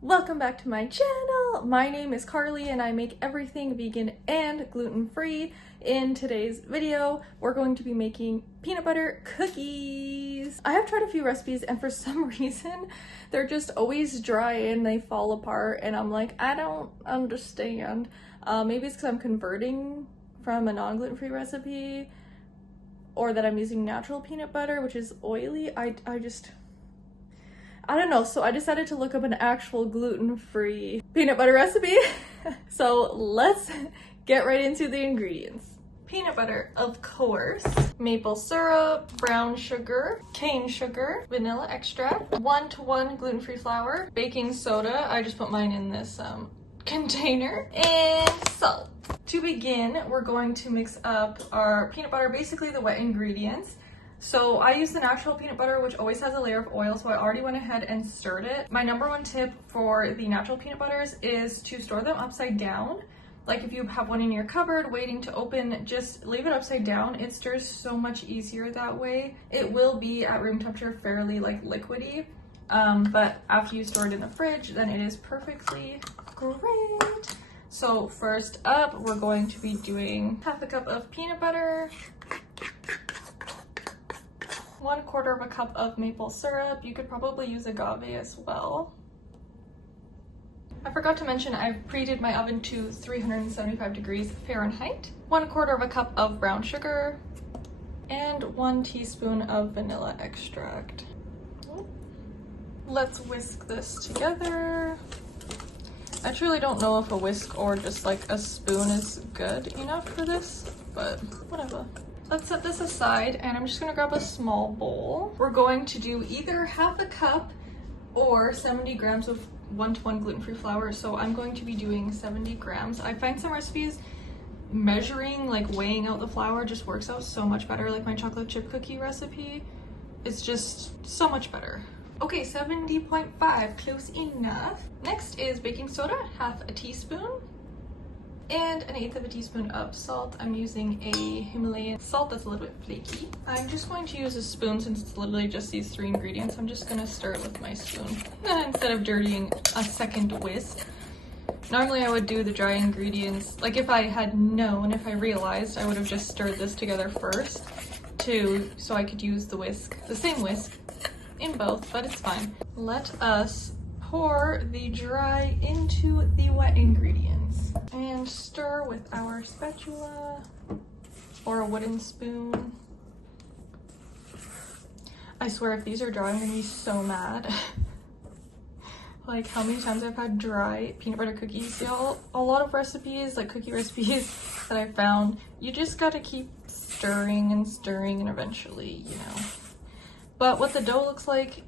Welcome back to my channel. My name is Carly and I make everything vegan and gluten-free. In today's video, we're going to be making peanut butter cookies. I have tried a few recipes and for some reason, they're just always dry and they fall apart and I'm like, I don't understand. Maybe it's because I'm converting from a non-gluten-free recipe or that I'm using natural peanut butter, which is oily. I don't know, so I decided to look up an actual gluten-free peanut butter recipe. So let's get right into the ingredients. Peanut butter, of course, maple syrup, brown sugar, cane sugar, vanilla extract, 1-to-1 gluten-free flour, baking soda, I just put mine in this container, and salt. To begin, we're going to mix up our peanut butter, basically the wet ingredients. So I use the natural peanut butter, which always has a layer of oil, so I already went ahead and stirred it. My number one tip for the natural peanut butters is to store them upside down. Like if you have one in your cupboard waiting to open, just leave it upside down. It stirs so much easier that way. It will be at room temperature fairly like liquidy, but after you store it in the fridge, then it is perfectly great. So first up, we're going to be doing half a cup of peanut butter, 1/4 cup of maple syrup. You could probably use agave as well. I forgot to mention I've preheated my oven to 375 degrees Fahrenheit. 1/4 cup of brown sugar and 1 teaspoon of vanilla extract. Let's whisk this together. I truly don't know if a whisk or just like a spoon is good enough for this, but whatever. Let's set this aside and I'm just gonna grab a small bowl. We're going to do either half a cup or 70 grams of 1-to-1 gluten-free flour. So I'm going to be doing 70 grams. I find some recipes measuring, like weighing out the flour just works out so much better. Like my chocolate chip cookie recipe, it's just so much better. Okay, 70.5, close enough. Next is baking soda, half a teaspoon. And 1/8 teaspoon of salt. I'm using a Himalayan salt that's a little bit flaky. I'm just going to use a spoon since it's literally just these 3 ingredients. I'm just gonna stir it with my spoon instead of dirtying a second whisk. Normally I would do the dry ingredients, like if I had known, if I realized, I would have just stirred this together first so I could use the whisk, the same whisk in both, but it's fine. Let us pour the dry into the wet ingredients and stir with our spatula or a wooden spoon. I swear if these are dry, I'm gonna be so mad. Like how many times I've had dry peanut butter cookies, y'all. A lot of recipes, like cookie recipes that I found, you just gotta keep stirring and stirring and eventually, you know. But what the dough looks like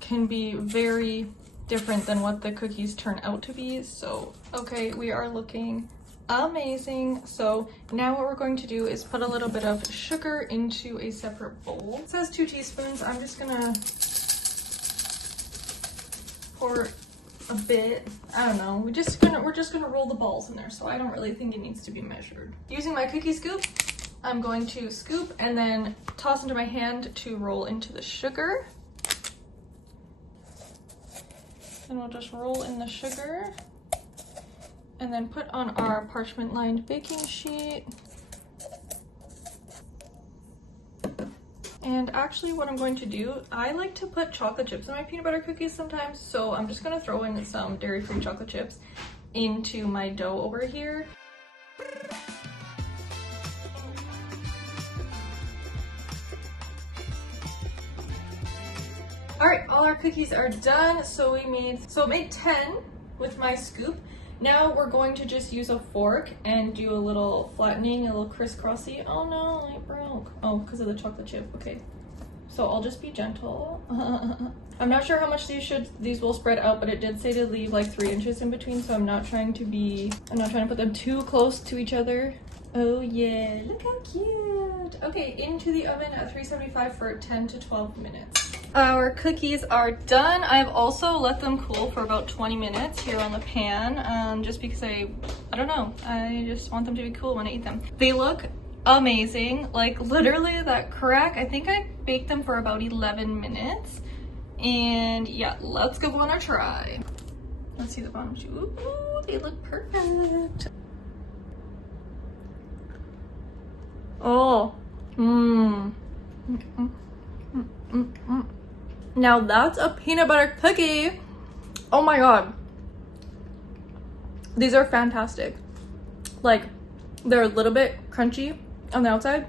can be very different than what the cookies turn out to be. So okay, we are looking amazing. So now what we're going to do is put a little bit of sugar into a separate bowl. It says 2 teaspoons. I'm just gonna pour a bit. I don't know, we're just gonna roll the balls in there, so I don't really think it needs to be measured. Using my cookie scoop, I'm going to scoop and then toss into my hand to roll into the sugar. And we'll just roll in the sugar and then put on our parchment lined baking sheet. And actually what I'm going to do, I like to put chocolate chips in my peanut butter cookies sometimes, so I'm just gonna throw in some dairy-free chocolate chips into my dough over here. All right, all our cookies are done. So I made 10 with my scoop. Now we're going to just use a fork and do a little flattening, a little crisscrossy. Oh no, it broke. Oh, because of the chocolate chip, okay. So I'll just be gentle. I'm not sure how much these will spread out, but it did say to leave like 3 inches in between, so I'm not trying to put them too close to each other. Oh yeah, look how cute. Okay, into the oven at 375 for 10 to 12 minutes. Our cookies are done. I've also let them cool for about 20 minutes here on the pan, just because I don't know, I just want them to be cool when I eat them. They look amazing, like literally that crack. I think I baked them for about 11 minutes. And yeah, let's go on our try. Let's see the bottom two. Ooh, they look perfect. Oh, Now that's a peanut butter cookie. Oh my god. These are fantastic. Like, they're a little bit crunchy on the outside,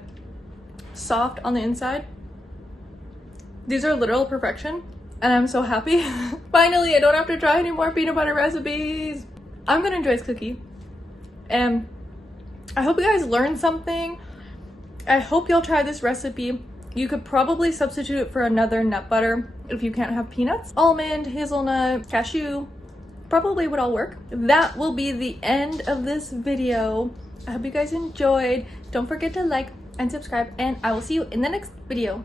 soft on the inside. These are literal perfection, and I'm so happy. Finally, I don't have to try any more peanut butter recipes. I'm gonna enjoy this cookie, and I hope you guys learned something. I hope you'll try this recipe. You could probably substitute it for another nut butter if you can't have peanuts. Almond, hazelnut, cashew, probably would all work. That will be the end of this video. I hope you guys enjoyed. Don't forget to like and subscribe, and I will see you in the next video.